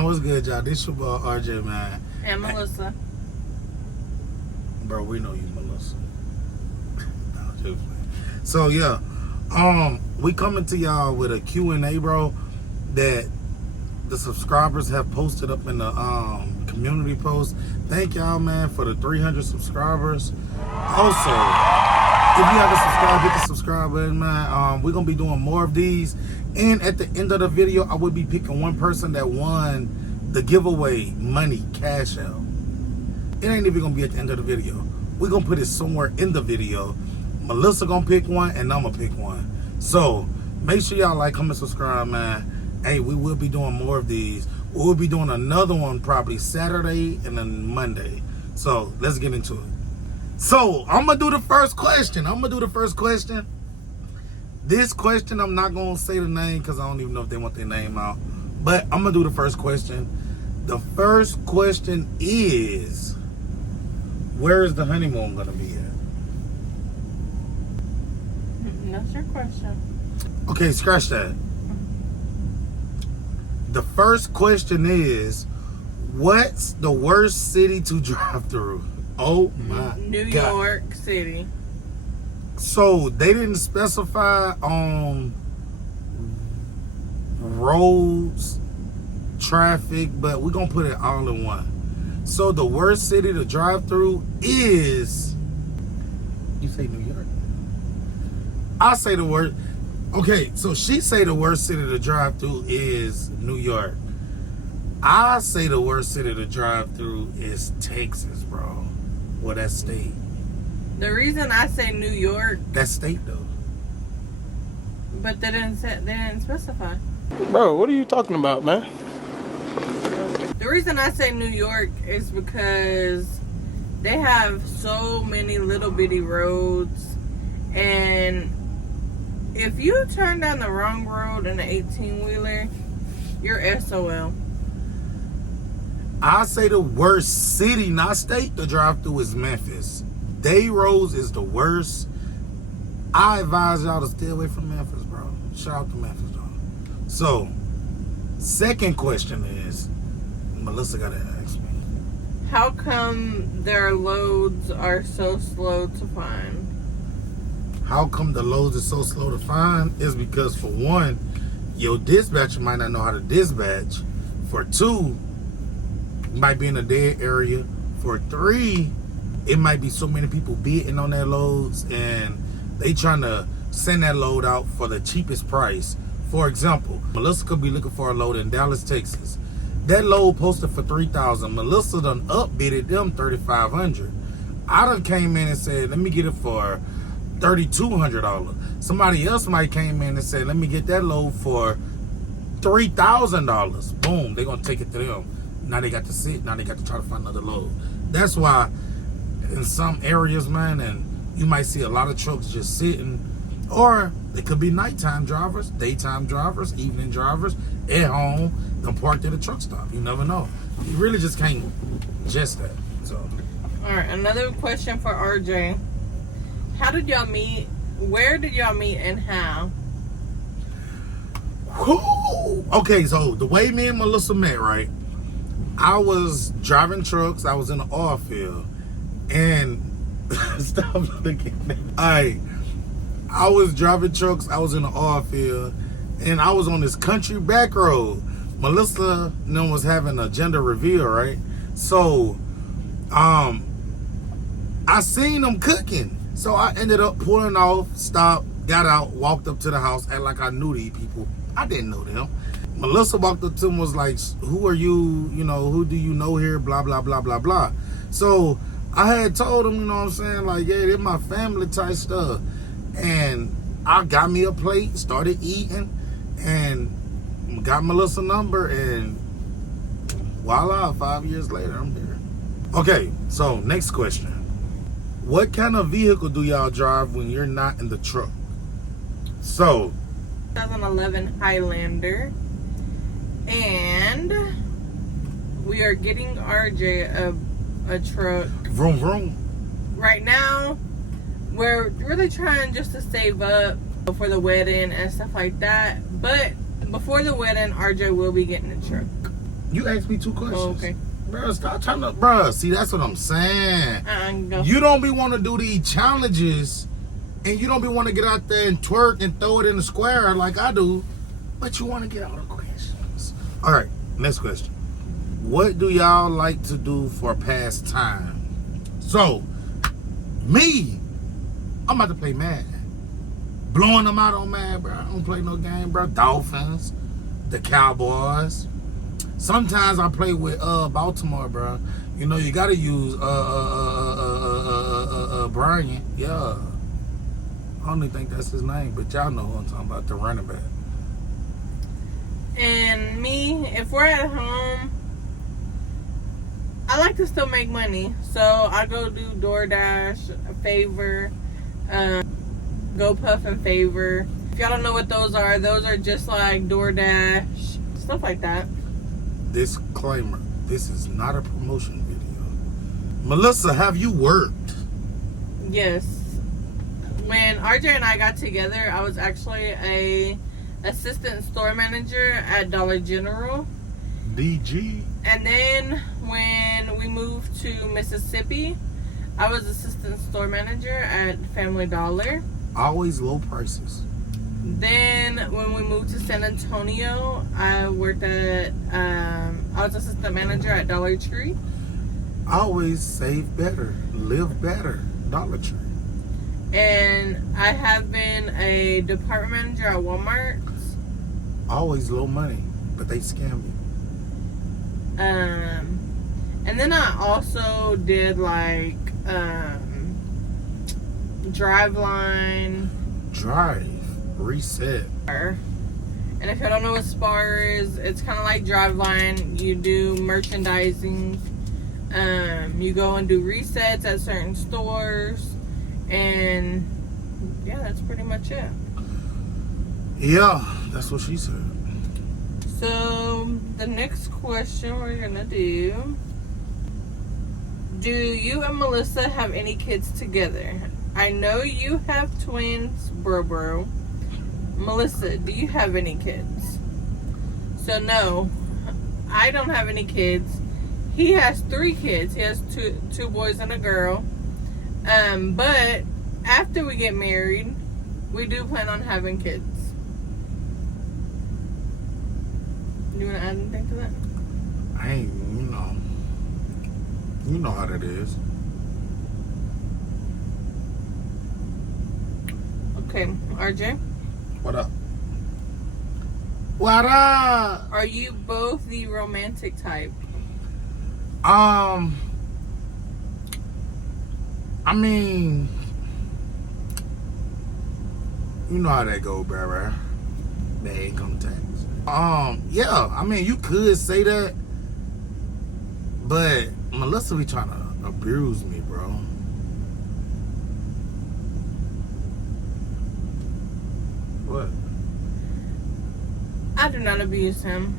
Man, what's good, y'all? This your boy RJ, man. And Melissa. Bro, we know you, Melissa. No, just playing. So yeah, we coming to y'all with a Q&A, bro, that the subscribers have posted up in the community post. Thank y'all, man, for the 300 subscribers. Also, if you haven't subscribed, hit the subscribe button, man. We're gonna be doing more of these, and at the end of the video, I will be picking one person that won the giveaway money cash out. It ain't even gonna be at the end of the video. We're gonna put it somewhere in the video. Melissa gonna pick one, and I'm gonna pick one. So make sure y'all like, comment, subscribe, man. Hey, we will be doing more of these. We'll be doing another one probably Saturday and then Monday. So let's get into it. So I'm gonna do the first question. This question, I'm not gonna say the name because I don't even know if they want their name out. But I'm gonna do the first question. The first question is, where is the honeymoon gonna be at? That's your question. Okay, scratch that. The first question is, what's the worst city to drive through? Oh my New God. York City. So they didn't specify on roads, traffic, but we're gonna put it all in one. So the worst city to drive through is, you say New York? I say the worst. Okay, so she say the worst city to drive through is New York. I say the worst city to drive through is Texas, bro. Well, that state. The reason I say New York, That state though. but they didn't specify. Bro, what are you talking about, man? The reason I say New York is because they have so many little bitty roads, and if you turn down the wrong road in an 18-wheeler, you're SOL. I say the worst city, not state, to drive through is Memphis. Day roads is the worst. I advise y'all to stay away from Memphis, bro. Shout out to Memphis, y'all. So, second question is, Melissa gotta ask me. How come their loads are so slow to find? How come the loads are so slow to find? Is because, for one, your dispatcher might not know how to dispatch. For two, it might be in a dead area. For three, it might be so many people bidding on their loads and they trying to send that load out for the cheapest price. For example, Melissa could be looking for a load in Dallas, Texas. That load posted for $3,000. Melissa done upbidded them $3,500. I done came in and said, let me get it for $3,200. Somebody else might came in and said, let me get that load for $3,000. Boom, they're gonna take it to them. Now they got to sit, now they got to try to find another load. That's why in some areas, man, and you might see a lot of trucks just sitting, or they could be nighttime drivers, daytime drivers, evening drivers, at home, them parked at a truck stop. You never know. You really just can't guess that. So, All right, another question for RJ. How did y'all meet? Where did y'all meet and how? whew. Okay, so the way me and Melissa met, right? I was driving trucks. I was in the oil field, and stop looking at me. Alright, I was driving trucks. I was in the oil field, and I was on this country back road. Melissa was having a gender reveal, right? So, I seen them cooking. So I ended up pulling off, stopped, got out, walked up to the house, act like I knew these people. I didn't know them. Melissa walked up to him, was like, who are you? You know, who do you know here? Blah, blah, blah, blah, blah. So I had told him, you know what I'm saying? Like, yeah, they're my family type stuff. And I got me a plate, started eating, and got Melissa's number, and voila, 5 years later, I'm there. Okay, so next question. What kind of vehicle do y'all drive when you're not in the truck? So, 2011 Highlander. And we are getting RJ a truck. Vroom, vroom. Right now, we're really trying just to save up for the wedding and stuff like that. But before the wedding, RJ will be getting a truck. You asked me 2 questions. Oh, okay. Bro, stop trying to... Bro, see, that's what I'm saying. Go. You don't be want to do these challenges, and you don't be want to get out there and twerk and throw it in the square like I do, but you want to get all the questions. All right, next question. What do y'all like to do for pastime? So, me, I'm about to play Madden. Blowing them out on Madden, bro. I don't play no game, bro. Dolphins, the Cowboys. Sometimes I play with Baltimore, bro. You know, you gotta use Bryant. Yeah. I don't even think that's his name, but y'all know who I'm talking about, the running back. And me, if we're at home, I like to still make money. So I go do DoorDash, Favor, GoPuff and Favor. If y'all don't know what those are just like DoorDash, stuff like that. Disclaimer, this is not a promotion video. Melissa, have you worked? Yes. When RJ and I got together, I was actually a assistant store manager at Dollar General. DG. And then when we moved to Mississippi, I was assistant store manager at Family Dollar. Always low prices. Then when we moved to San Antonio, I worked at, I was assistant manager at Dollar Tree. Always save better, live better, Dollar Tree. And I have been a department manager at Walmart. Always low money, but they scam you. And then I also did like, Driveline. Reset. And if you don't know what Spar is, it's kind of like Driveline. You do merchandising. You go and do resets at certain stores. And yeah, that's pretty much it. Yeah, that's what she said. So the next question we're gonna do you and Melissa have any kids together? I know you have twins, bro. Melissa, do you have any kids? So no, I don't have any kids. He has 3 kids. He has two boys and a girl. But after we get married, we do plan on having kids. You want to add anything to that? I ain't, you know how that is. Okay, RJ. What up? What up? Are you both the romantic type? I mean, you know how that go, bruh. The income tax. Yeah, I mean, you could say that, but Melissa be trying to abuse me, bro. What? I do not abuse him.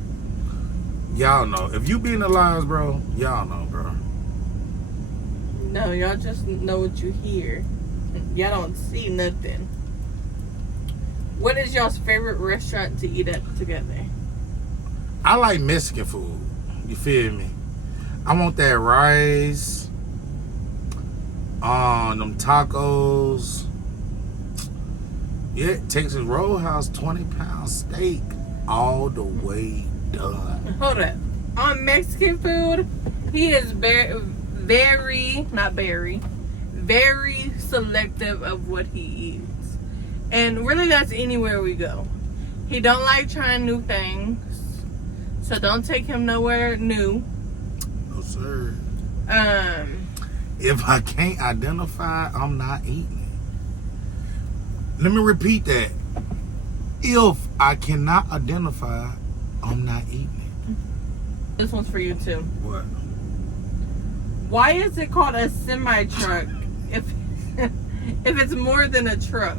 Y'all know. If you be in the lives, bro, y'all know, bro. No, y'all just know what you hear. Y'all don't see nothing. What is y'all's favorite restaurant to eat at together? I like Mexican food. You feel me? I want that rice. Them tacos. Yeah, Texas Roadhouse 20-pound steak. All the way done. Hold up. On Mexican food, he is very selective of what he eats. And really, that's anywhere we go. He don't like trying new things. So don't take him nowhere new. No, sir. If I can't identify, I'm not eating it. Let me repeat that. If I cannot identify, I'm not eating it. This one's for you too. What? Why is it called a semi-truck if it's more than a truck?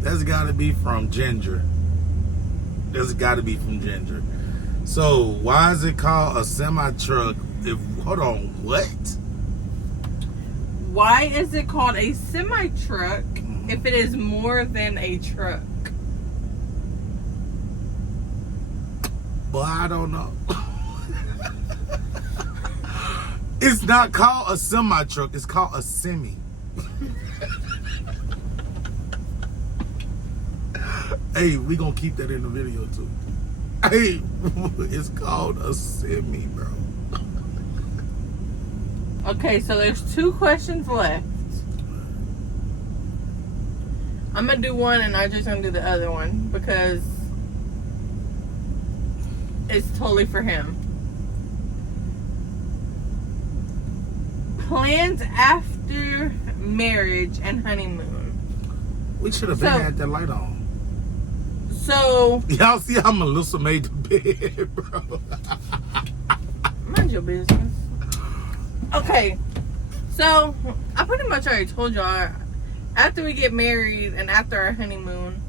That's got to be from Ginger. That's got to be from Ginger. So why is it called a semi-truck? Hold on, what? Why is it called a semi-truck if it is more than a truck? But I don't know. It's not called a semi truck. It's called a semi. Hey, we gonna keep that in the video too. Hey, it's called a semi, bro. Okay, so there's 2 questions left. I'm gonna do one and I'm just gonna do the other one because it's totally for him. Plans after marriage and honeymoon. We should have been So- had that light on. So, Y'all see how Melissa made the bed, bro? mind your business. Okay, so I pretty much already told y'all, after we get married and after our honeymoon,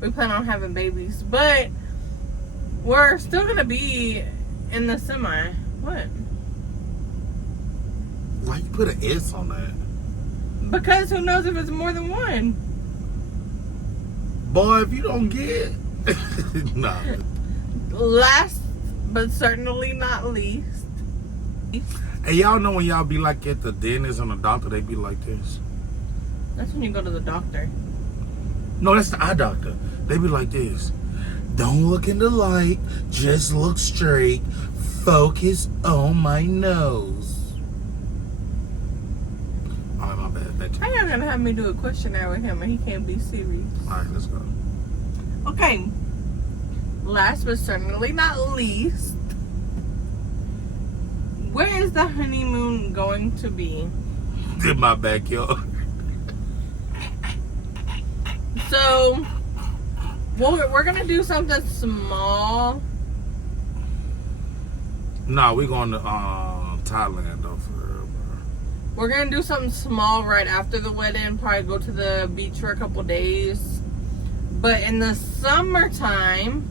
we plan on having babies. But we're still gonna be in the semi. What? Why you put an S on that? Because who knows if it's more than one? Boy, if you don't get nah. Last but certainly not least. Hey, y'all know when y'all be like at the dentist and the doctor, they be like this? That's when you go to the doctor. No, that's the eye doctor. They be like this. Don't look in the light. Just look straight. Focus on my nose. All right, my bad. That's How y'all gonna have me do a questionnaire with him and he can't be serious? all right, let's go. Okay. Last but certainly not least, where is the honeymoon going to be? In my backyard. So, we're gonna do something small. Nah, we going to Thailand though for real, bro. We're gonna do something small right after the wedding. Probably go to the beach for a couple days. But in the summertime,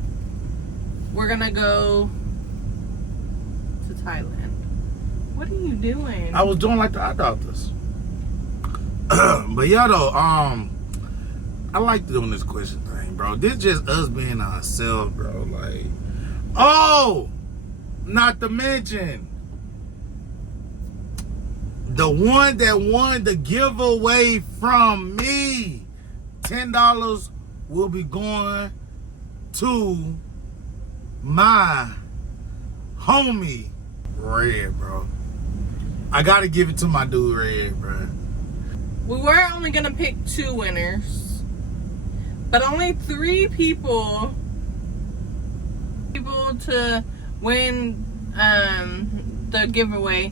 we're gonna go to Thailand. What are you doing? I was doing like the eye doctors. But yeah, though, I like doing this question thing, bro. This just us being ourselves, bro. Like, oh, not to mention the one that won the giveaway from me. $10 will be going to my homie Red, bro. I gotta give it to my dude Red, bro. We were only gonna pick 2 winners, but only 3 people to win the giveaway.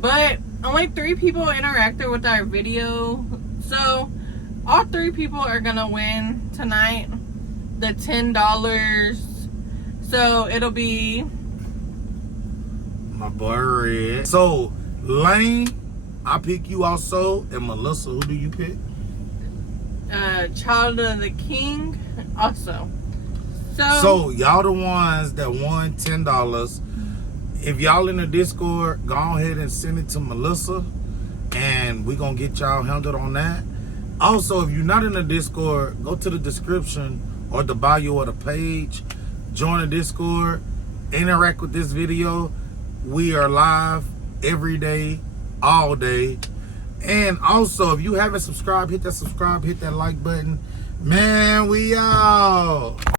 But only 3 people interacted with our video, so all 3 people are gonna win tonight the $10. So it'll be My boy Red. So Lane, I pick you also, and Melissa, who do you pick? Child of the King also. So y'all the ones that won $10. If y'all in the Discord, go ahead and send it to Melissa, and we gonna get y'all handled on that. Also, if you're not in the Discord, go to the description or the bio of the page, join the Discord, interact with this video. We are live every day, all day. And also, if you haven't subscribed, hit that subscribe, hit that like button. Man, we out.